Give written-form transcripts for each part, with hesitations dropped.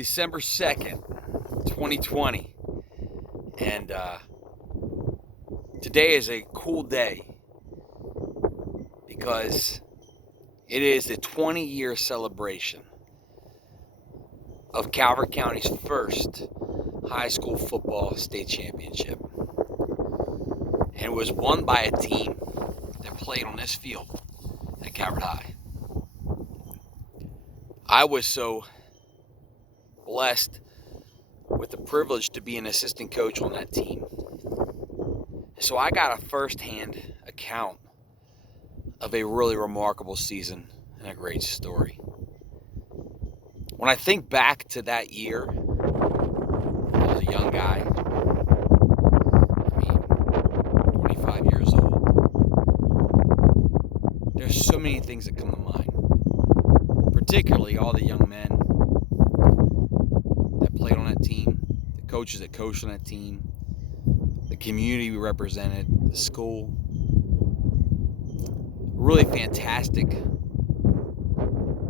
December 2nd, 2020. And today is a cool day because it is the 20-year celebration of Calvert County's first high school football state championship. And it was won by a team that played on this field at Calvert High. I was so blessed with the privilege to be an assistant coach on that team. So I got a first-hand account of a really remarkable season and a great story. When I think back to that year, I was a young guy. 25 years old. There's so many things that come to mind, particularly all the young men that played on that team, the coaches that coached on that team, the community we represented, the school. Really fantastic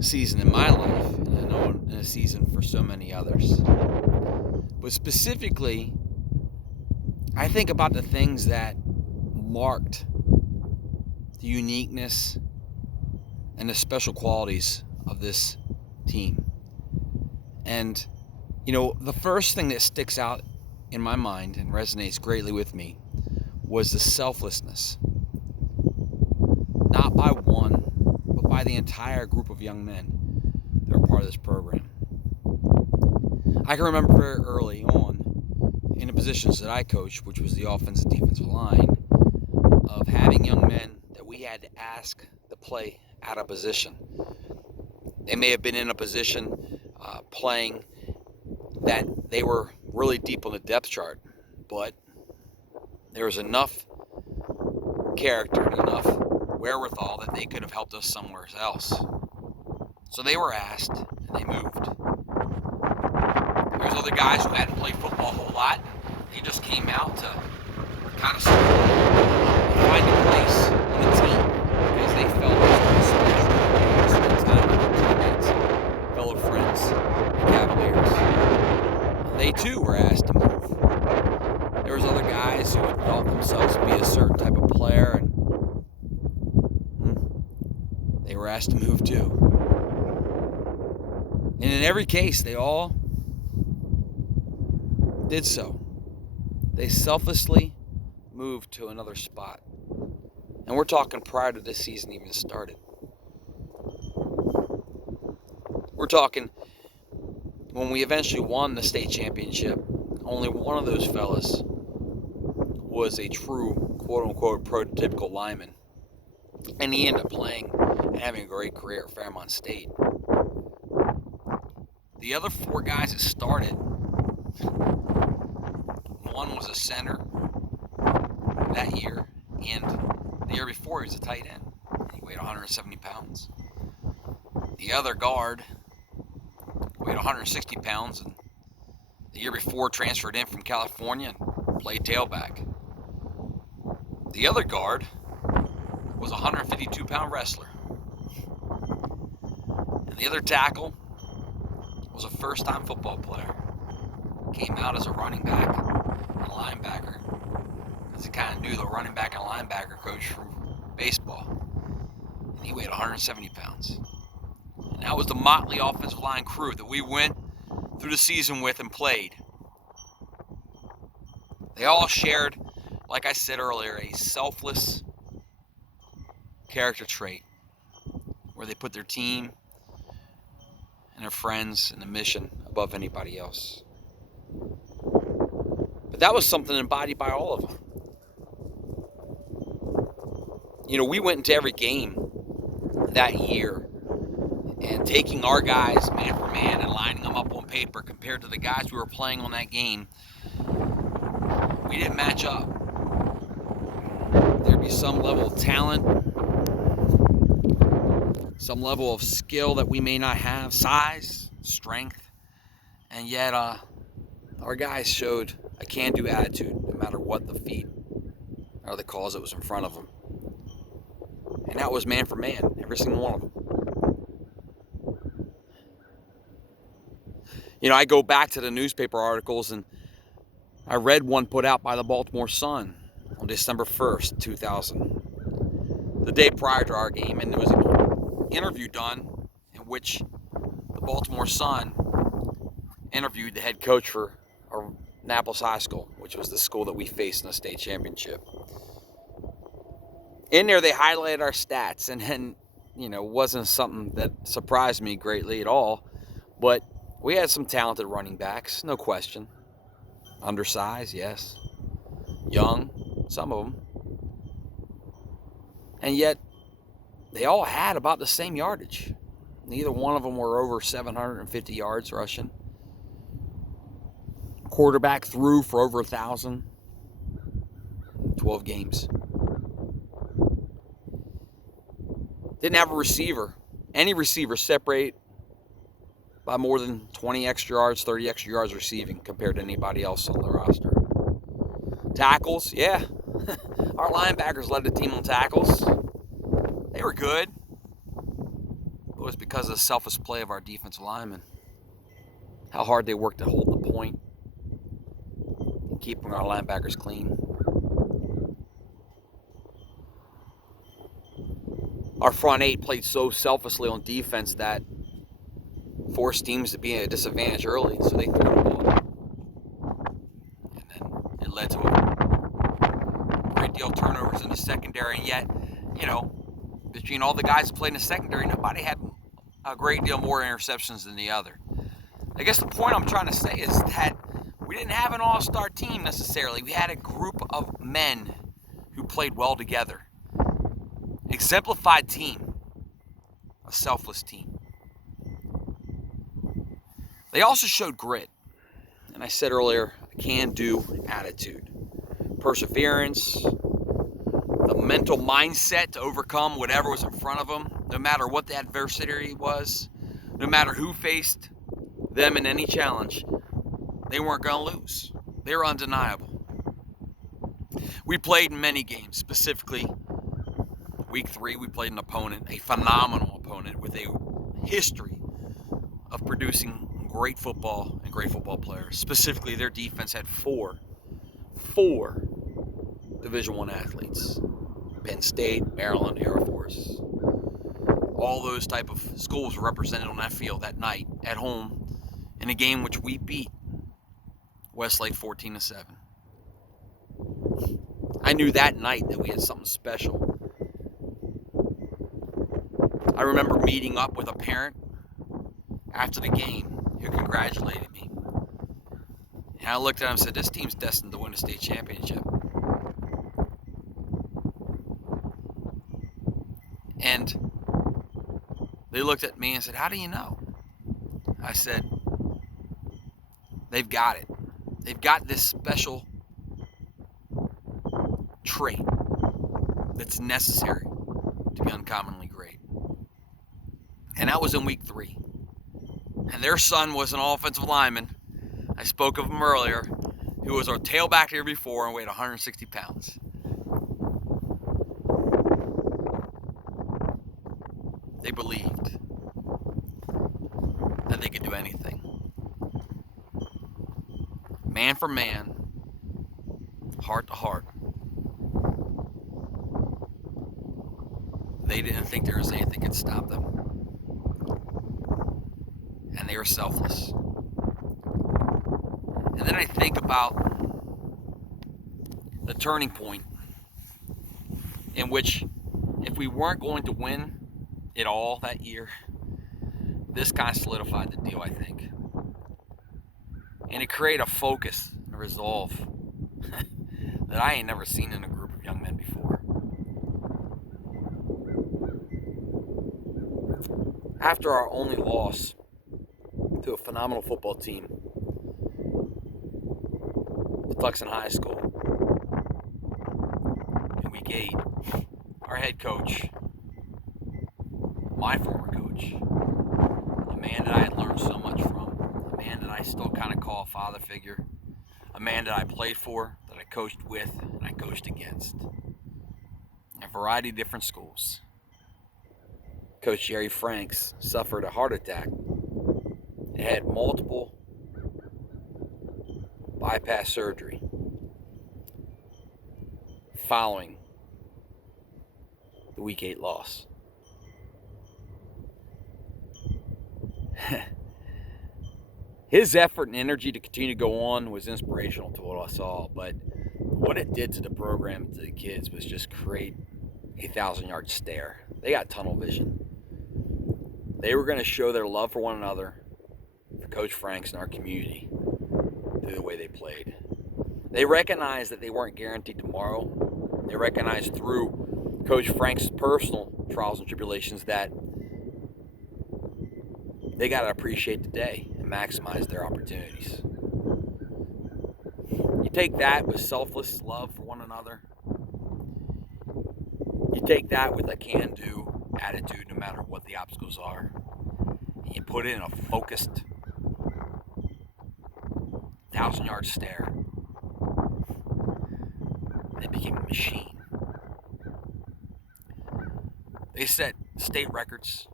season in my life, and I know in a season for so many others. But specifically, I think about the things that marked the uniqueness and the special qualities of this team. And, the first thing that sticks out in my mind and resonates greatly with me was the selflessness. Not by one, but by the entire group of young men that were part of this program. I can remember very early on in the positions that I coached, which was the offensive and defensive line, of having young men that we had to ask to play out of position. They may have been in a position playing that they were really deep on the depth chart, but there was enough character and enough wherewithal that they could have helped us somewhere else. So they were asked, and they moved. There's other guys who hadn't played football a whole lot. They just came out to kind of find a place on the team because they felt it was special. Spend time with their teammates, fellow friends, the Cavaliers. They too were asked to move. There was other guys who had felt themselves to be a certain type of player, and they were asked to move too. And in every case, they all did so. They selflessly moved to another spot. And we're talking prior to this season even started. We're talking when we eventually won the state championship, only one of those fellas was a true quote-unquote prototypical lineman. And he ended up playing and having a great career at Fairmont State. The other four guys that started, one was a center that year, and the year before he was a tight end. He weighed 170 pounds. The other guard weighed 160 pounds, and the year before transferred in from California and played tailback. The other guard was a 152-pound wrestler. And the other tackle was a first-time football player. Came out as a running back and a linebacker, because he kind of knew the running back and linebacker coach from baseball. And he weighed 170 pounds. And that was the motley offensive line crew that we went through the season with and played. They all shared, like I said earlier, a selfless character trait where they put their team and their friends and the mission above anybody else. But that was something embodied by all of them. We went into every game that year and taking our guys man for man and lining them up on paper compared to the guys we were playing on that game, we didn't match up. There'd be some level of talent, some level of skill that we may not have, size, strength, and yet our guys showed a can-do attitude no matter what the feat or the cause that was in front of them. And that was man for man, every single one of them. I go back to the newspaper articles, and I read one put out by the Baltimore Sun on December 1st, 2000, the day prior to our game, and there was an interview done in which the Baltimore Sun interviewed the head coach for Annapolis High School, which was the school that we faced in the state championship. In there, they highlighted our stats, and then, wasn't something that surprised me greatly at all, but we had some talented running backs, no question. Undersized, yes. Young, some of them. And yet, they all had about the same yardage. Neither one of them were over 750 yards rushing. Quarterback threw for over 1,000. 12 games. Didn't have a receiver. Any receiver separate by more than 20 extra yards, 30 extra yards receiving compared to anybody else on the roster. Tackles, yeah. Our linebackers led the team on tackles. They were good. It was because of the selfless play of our defensive linemen. How hard they worked to hold the point and keeping our linebackers clean. Our front eight played so selflessly on defense that forced teams to be at a disadvantage early, so they threw the ball. And then it led to a great deal of turnovers in the secondary, and yet, between all the guys who played in the secondary, nobody had a great deal more interceptions than the other. I guess the point I'm trying to say is that we didn't have an all-star team necessarily. We had a group of men who played well together. Exemplified team. A selfless team. They also showed grit. And I said earlier, a can-do attitude. Perseverance. The mental mindset to overcome whatever was in front of them, no matter what the adversity was, no matter who faced them in any challenge, they weren't going to lose. They were undeniable. We played in many games, specifically week 3, we played an opponent, a phenomenal opponent with a history of producing great football and great football players. Specifically, their defense had four Division I athletes. Penn State, Maryland, Air Force. All those type of schools were represented on that field that night at home in a game which we beat Westlake 14-7. I knew that night that we had something special. I remember meeting up with a parent after the game who congratulated me. And I looked at him and said, this team's destined to win a state championship. And they looked at me and said, how do you know? I said, they've got it. They've got this special trait that's necessary to be uncommonly great. And that was in week 3. And their son was an offensive lineman. I spoke of him earlier, who was our tailback the year before and weighed 160 pounds. They believed that they could do anything. Man for man, heart to heart. They didn't think there was anything that could stop them. And they were selfless. And then I think about the turning point in which if we weren't going to win it all that year, this kind of solidified the deal, I think. And it created a focus, a resolve that I ain't never seen in a group of young men before. After our only loss to a phenomenal football team, Tucson High School, in week 8, our head coach, my former coach, a man that I had learned so much from, a man that I still kind of call a father figure, a man that I played for, that I coached with, and I coached against, in a variety of different schools. Coach Jerry Franks suffered a heart attack and had multiple bypass surgery following the Week 8 loss. His effort and energy to continue to go on was inspirational to what I saw, but what it did to the program, to the kids, was just create a 1,000-yard stare. They got tunnel vision. They were going to show their love for one another, for Coach Franks and our community, through the way they played. They recognized that they weren't guaranteed tomorrow. They recognized through Coach Franks' personal trials and tribulations that they got to appreciate the day and maximize their opportunities. You take that with selfless love for one another. You take that with a can-do attitude no matter what the obstacles are. And you put it in a focused 1,000-yard stare. They became a machine. They set state records,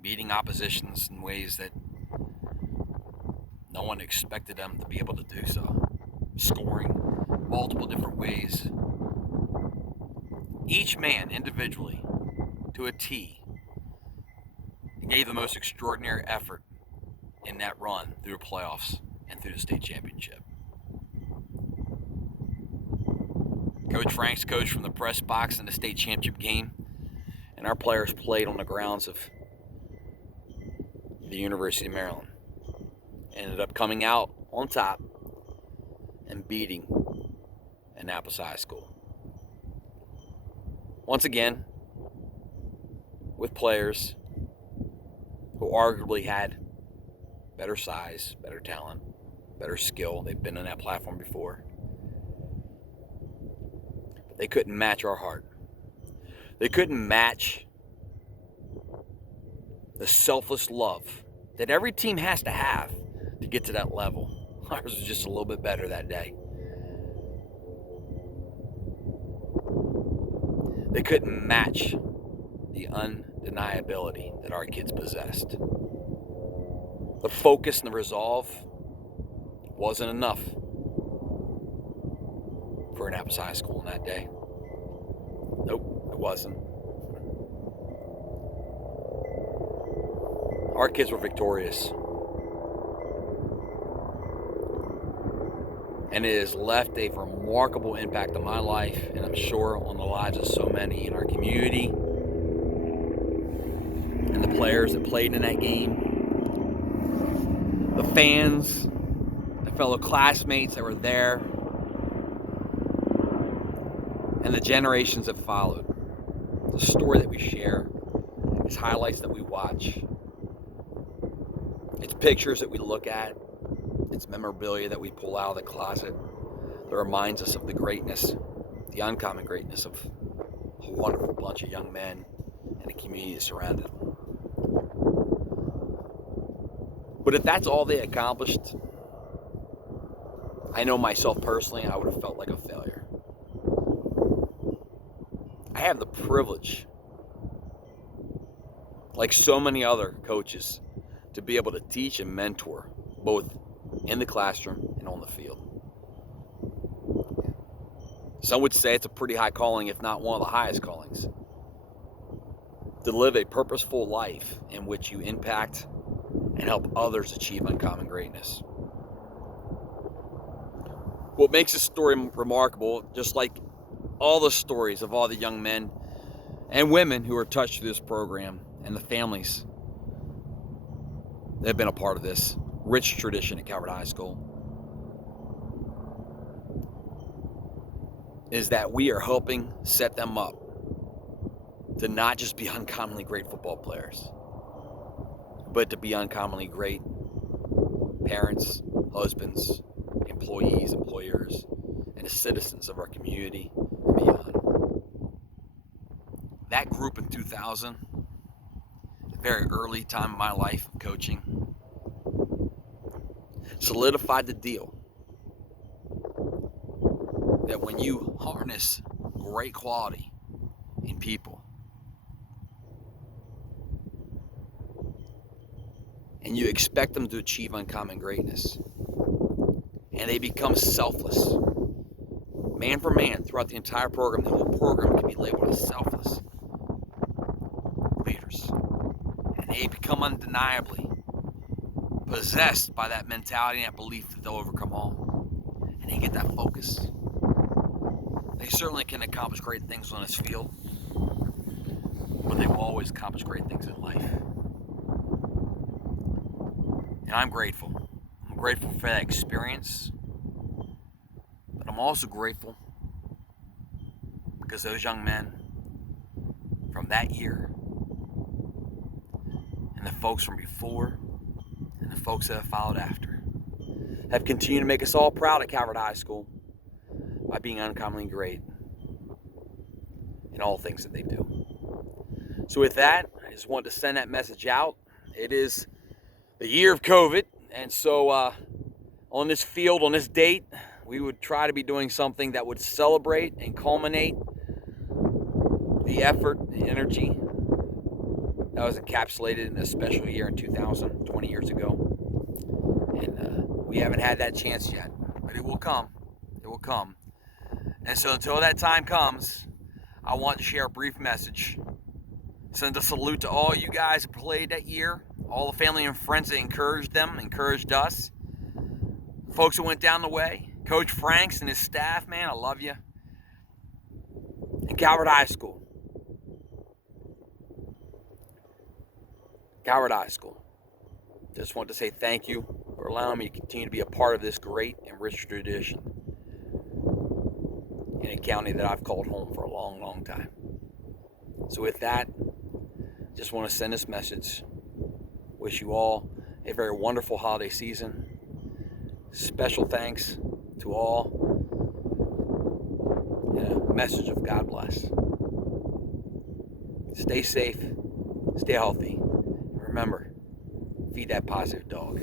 beating oppositions in ways that no one expected them to be able to do so. Scoring multiple different ways. Each man individually, to a T, gave the most extraordinary effort in that run through the playoffs and through the state championship. Coach Franks coached from the press box in the state championship game, and our players played on the grounds of the University of Maryland. Ended up coming out on top and beating Annapolis High School. Once again, with players who arguably had better size, better talent, better skill. They've been on that platform before. But they couldn't match our heart. They couldn't match the selfless love that every team has to have to get to that level. Ours was just a little bit better that day. They couldn't match the undeniability that our kids possessed. The focus and the resolve wasn't enough for Annapolis High School on that day. Nope, it wasn't. Our kids were victorious. And it has left a remarkable impact on my life, and I'm sure on the lives of so many in our community, and the players that played in that game, the fans, the fellow classmates that were there, and the generations that followed. The story that we share, it's highlights that we watch, it's pictures that we look at, it's memorabilia that we pull out of the closet that reminds us of the greatness, the uncommon greatness of a wonderful bunch of young men and a community that surrounded them. But if that's all they accomplished, I know myself personally, I would have felt like a failure. I have the privilege, like so many other coaches, to be able to teach and mentor both in the classroom and on the field. Some would say it's a pretty high calling, if not one of the highest callings. To live a purposeful life in which you impact and help others achieve uncommon greatness. What makes this story remarkable, just like all the stories of all the young men and women who are touched through this program and the families that have been a part of this rich tradition at Calvert High School, is that we are helping set them up to not just be uncommonly great football players, but to be uncommonly great parents, husbands, employees, employers, and citizens of our community and beyond. That group in 2000, a very early time in my life of coaching, solidified the deal that when you harness great quality in people and you expect them to achieve uncommon greatness, and they become selfless. Man for man, throughout the entire program, the whole program can be labeled as selfless leaders. And they become undeniably possessed by that mentality and that belief that they'll overcome all. And they get that focus. They certainly can accomplish great things on this field, but they will always accomplish great things in life. And I'm grateful. I'm grateful for that experience, but I'm also grateful because those young men from that year and the folks from before and the folks that have followed after have continued to make us all proud at Calvert High School by being uncommonly great in all things that they do. So with that, I just wanted to send that message out. It is the year of COVID, and so on this field, on this date, we would try to be doing something that would celebrate and culminate the effort, the energy that was encapsulated in a special year in 2000, 20 years ago. And we haven't had that chance yet, but it will come. It will come. And so until that time comes, I want to share a brief message. Send a salute to all you guys who played that year, all the family and friends that encouraged them, encouraged us, folks who went down the way, Coach Franks and his staff, man, I love you. And Calvert High School. Calvert High School. Just want to say thank you for allowing me to continue to be a part of this great and rich tradition in a county that I've called home for a long, long time. So with that, just want to send this message. Wish you all a very wonderful holiday season. Special thanks to all. And a message of God bless. Stay safe. Stay healthy. Remember, feed that positive dog.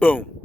Boom.